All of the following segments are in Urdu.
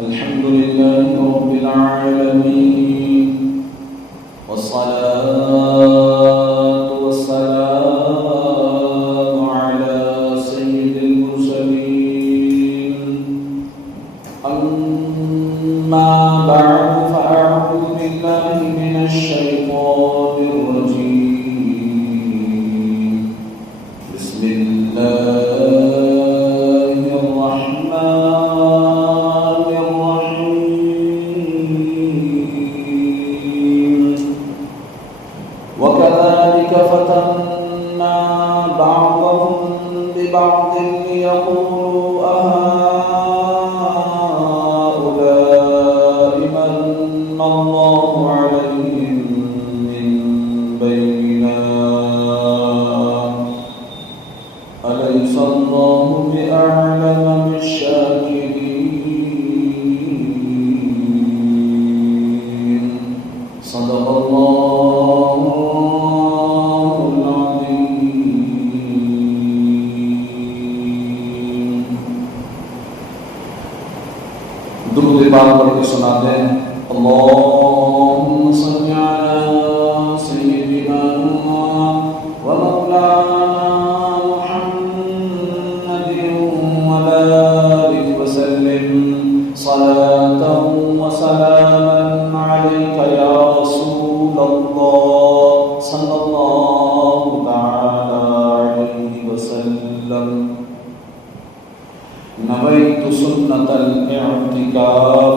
الحمد لله رب العالمين والصلاة والسلام على سيد المرسلين أما بعد فأعوذ بالله من الشيطان الرجيم بسم الله الرحمن الرحيم وكذلك فتنا بعضهم ببعض ليقولوا أهؤلاء من الله عليهم من بيننا أليس الله بأعلم بالشاكرين صدق الله العظيم. درود پاک پڑھ کے سناتے ہیں. اللهم صل على سيدنا ومولانا محمد وبارك وسلم صلاة وسلاما عليك يا رسول الله صلى الله تعالى عليه وسلم. نويت سنة الاعتكاف.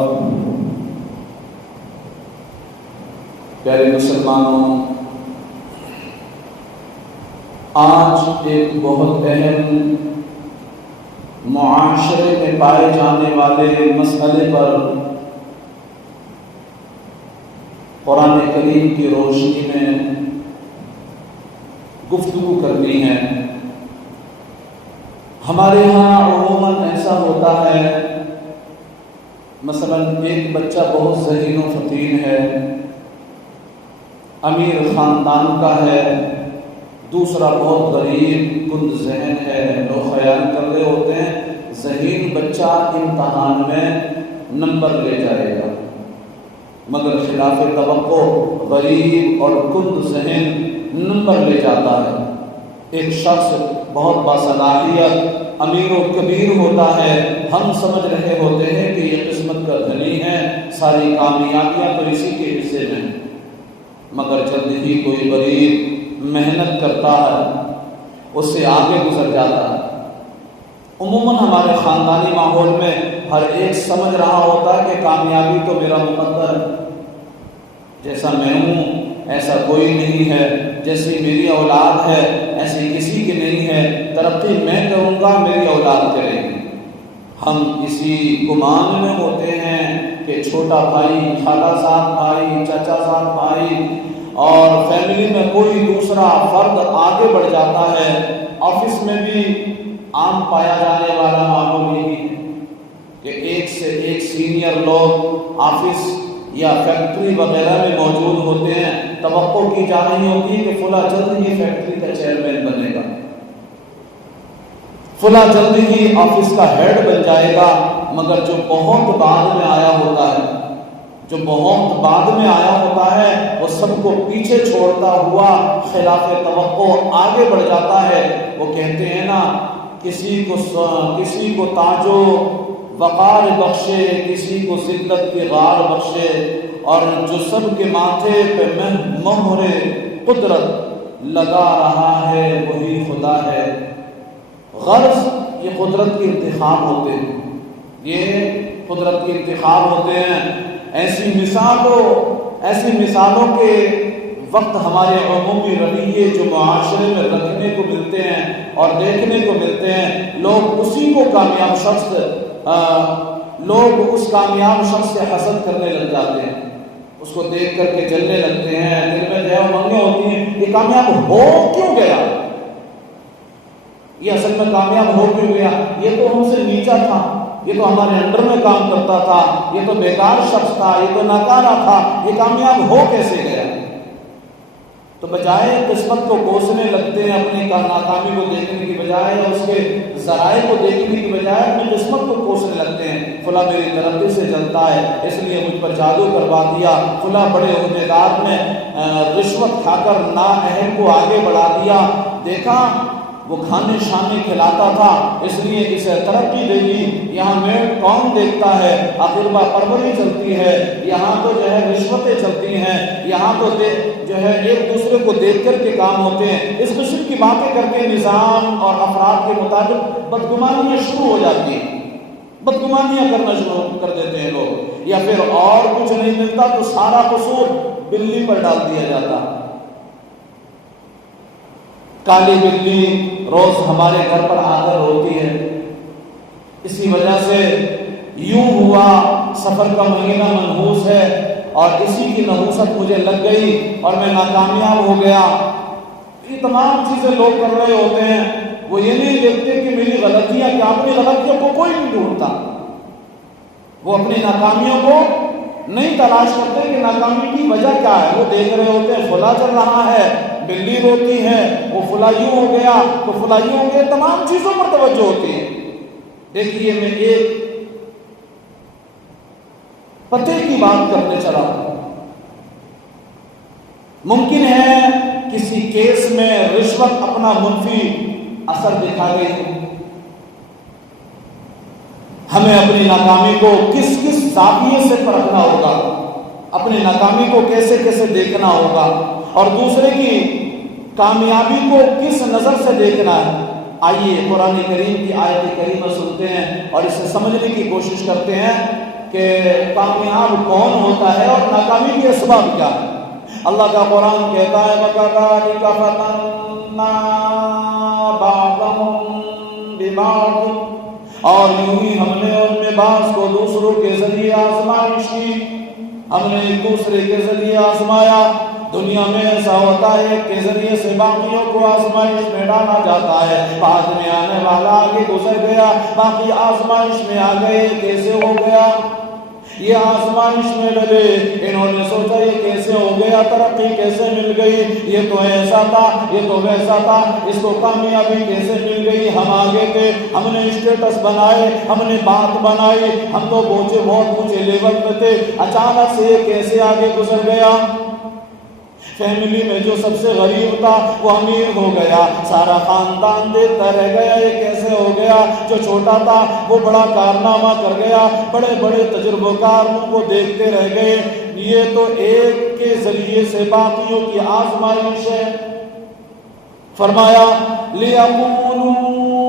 پیارے مسلمانوں، آج ایک بہت اہم معاشرے میں پائے جانے والے مسئلے پر قرآن کریم کی روشنی میں گفتگو کرنی ہے. ہمارے ہاں عموماً ایسا ہوتا ہے، مثلا ایک بچہ بہت ذہین و فطین ہے، امیر خاندان کا ہے، دوسرا بہت غریب کند ذہن ہے. لوگ خیال کر رہے ہوتے ہیں ذہین بچہ امتحان میں نمبر لے جائے گا، مگر خلاف توقع غریب اور کند ذہن نمبر لے جاتا ہے. ایک شخص بہت باصلاحیت امیر و کبیر ہوتا ہے، ہم سمجھ رہے ہوتے ہیں کہ یہ قسمت کا دھنی ہے، ساری کامیابیاں تو اسی کے حصے میں، مگر جلد ہی کوئی غریب محنت کرتا ہے، اس سے آگے گزر جاتا ہے. عموماً ہمارے خاندانی ماحول میں ہر ایک سمجھ رہا ہوتا ہے کہ کامیابی تو میرا مقدر ہے، جیسا میں ہوں ایسا کوئی نہیں ہے، جیسی میری اولاد ہے ایسی کسی کی نہیں ہے، ترقی میں کروں گا میری اولاد کرے گی. ہم اسی گمان میں ہوتے ہیں کہ چھوٹا بھائی، خالہ صاحب بھائی، چچا صاحب بھائی اور فیملی میں کوئی دوسرا فرد آگے بڑھ جاتا ہے. آفس میں بھی عام پایا جانے والا معاملہ یہی ہے کہ ایک سے ایک سینئر لوگ آفس یا فیکٹری وغیرہ میں موجود ہوتے ہیں. توقع کی جا رہی ہوتی ہے کہ فلاں جلد ہی فیکٹری کا چیئرمین بنے گا، فلاں جلد ہی آفس کا ہیڈ بن جائے گا، مگر جو بہت بعد میں آیا ہوتا ہے، جو بہت بعد میں آیا ہوتا ہے وہ سب کو پیچھے چھوڑتا ہوا خلاف توقع آگے بڑھ جاتا ہے. وہ کہتے ہیں نا، کسی کو تاج و وقار بخشے، کسی کو ذلت کی غار بخشے، اور جو سب کے ماتھے پہ مہر قدرت لگا رہا ہے وہی خدا ہے. غرض یہ قدرت کے انتخاب ہوتے ہیں، یہ قدرت کے انتخاب ہوتے ہیں. ایسی مثالوں کے وقت ہمارے عمومی رویے جو معاشرے میں رکھنے کو ملتے ہیں اور دیکھنے کو ملتے ہیں، لوگ اس کامیاب شخص سے حسد کرنے لگ جاتے ہیں، اس کو دیکھ کر کے جلنے لگتے ہیں، دل میں منگیں ہوتی ہیں یہ کامیاب ہو کیوں گیا، یہ اصل میں کامیاب ہو کیوں گیا، یہ تو ہم سے نیچا تھا، یہ تو ہمارے انڈر میں کام کرتا تھا، یہ تو بیکار شخص تھا، یہ تو ناکارہ تھا، یہ کامیاب ہو کیسے گیا. تو بجائے قسمت کو کوسنے لگتے ہیں، اپنی ناکامی کو دیکھنے کی بجائے، اس کے ذرائع کو دیکھنے کی بجائے اپنی قسمت کو کوسنے لگتے ہیں۔ فلاں میری ترقی سے جلتا ہے اس لیے مجھ پر جادو کروا دیا، فلاں بڑے عہدیدار میں رشوت کھا کر نااہل کو آگے بڑھا دیا، دیکھا وہ کھانے شانے کھلاتا تھا اس لیے اسے ترقی دے دی، یہاں میڈ کون دیکھتا ہے، اقربا پروری چلتی ہے، یہاں تو جو ہے رشوتیں چلتی ہیں، یہاں تو جو ہے ایک دوسرے کو دیکھ کر کے کام ہوتے ہیں، اس قسم کی باتیں کر کے نظام اور افراد کے مطابق بدگمانیاں شروع ہو جاتی ہیں، بدگمانیاں کرنا شروع کر دیتے ہیں لوگ، یا پھر اور کچھ نہیں ملتا تو سارا قصور بلی پر ڈال دیا جاتا۔ کالی بلی روز ہمارے گھر پر آ کر روتی ہے، اسی وجہ سے یوں ہوا سفر کا مہینہ منحوس ہے اور اسی کی نحوست مجھے لگ گئی اور میں ناکامیاب ہو گیا۔ یہ تمام چیزیں لوگ کر رہے ہوتے ہیں، وہ یہ نہیں دیکھتے کہ میری غلطیاں کیا، اپنی غلطیوں کو کوئی نہیں ڈھونڈتا، وہ اپنی ناکامیوں کو نہیں تلاش کرتے کہ ناکامی کی وجہ کیا ہے، وہ دیکھ رہے ہوتے ہیں فلاں چل رہا ہے، بلی روتی ہے، وہ فلاں یوں ہو گیا تو فلاں یوں ہو گیا، تمام چیزوں پر توجہ ہوتی ہے۔ دیکھیے میں ایک پتے کی بات کرنے چلا ہوں، ممکن ہے کسی کیس میں رشوت اپنا منفی اثر دکھا گئی، ہمیں اپنی ناکامی کو کس کس زاویے سے پرکھنا ہوگا، اپنی ناکامی کو کیسے کیسے دیکھنا ہوگا، اور دوسرے کی کامیابی کو کس نظر سے دیکھنا ہے۔ آئیے قرآن کریم کی آیت کریمہ سنتے ہیں اور اسے سمجھنے کی کوشش کرتے ہیں کہ کامیاب کون ہوتا ہے اور ناکامی کے اسباب کیا ہے۔ اللہ کا قرآن کہتا ہے وَكَذَلِكَ فَتَنَّا بَعْضَهُم بِبَعْضٍ، اور یوں ہی ہم نے ان میں بعض کو دوسروں کے ذریعے آزمائش کی، ہم نے ایک دوسرے کے ذریعے آزمایا۔ دنیا میں ایسا ہوتا ہے کہ ذریعے سے باقیوں کو آزمائش میں ڈالا جاتا ہے، بعد میں آنے والا آگے گزر گیا، باقی آزمائش میں آ گئے، کیسے ہو گیا یہ آزمائش میں ڈلے، انہوں نے سوچا یہ کیسے ہو گیا، ترقی کیسے مل گئی، یہ تو ایسا تھا یہ تو ویسا تھا، اس کو کامیابی کیسے مل گئی، ہم آگے تھے، ہم نے اسٹیٹس بنائے، ہم نے بات بنائی، ہم تو پہنچے بہت اونچے لیول میں تھے، اچانک سے یہ کیسے آگے گزر گیا۔ فیملی میں جو سب سے غریب تھا وہ امیر ہو گیا، سارا خاندان دیکھتا رہ گیا یہ کیسے ہو گیا، جو چھوٹا تھا وہ بڑا کارنامہ کر گیا، بڑے بڑے تجربہ کاروں کو دیکھتے رہ گئے۔ یہ تو ایک کے ذریعے سے باقیوں کی آزمائش ہے۔ فرمایا لِيَقُولُوا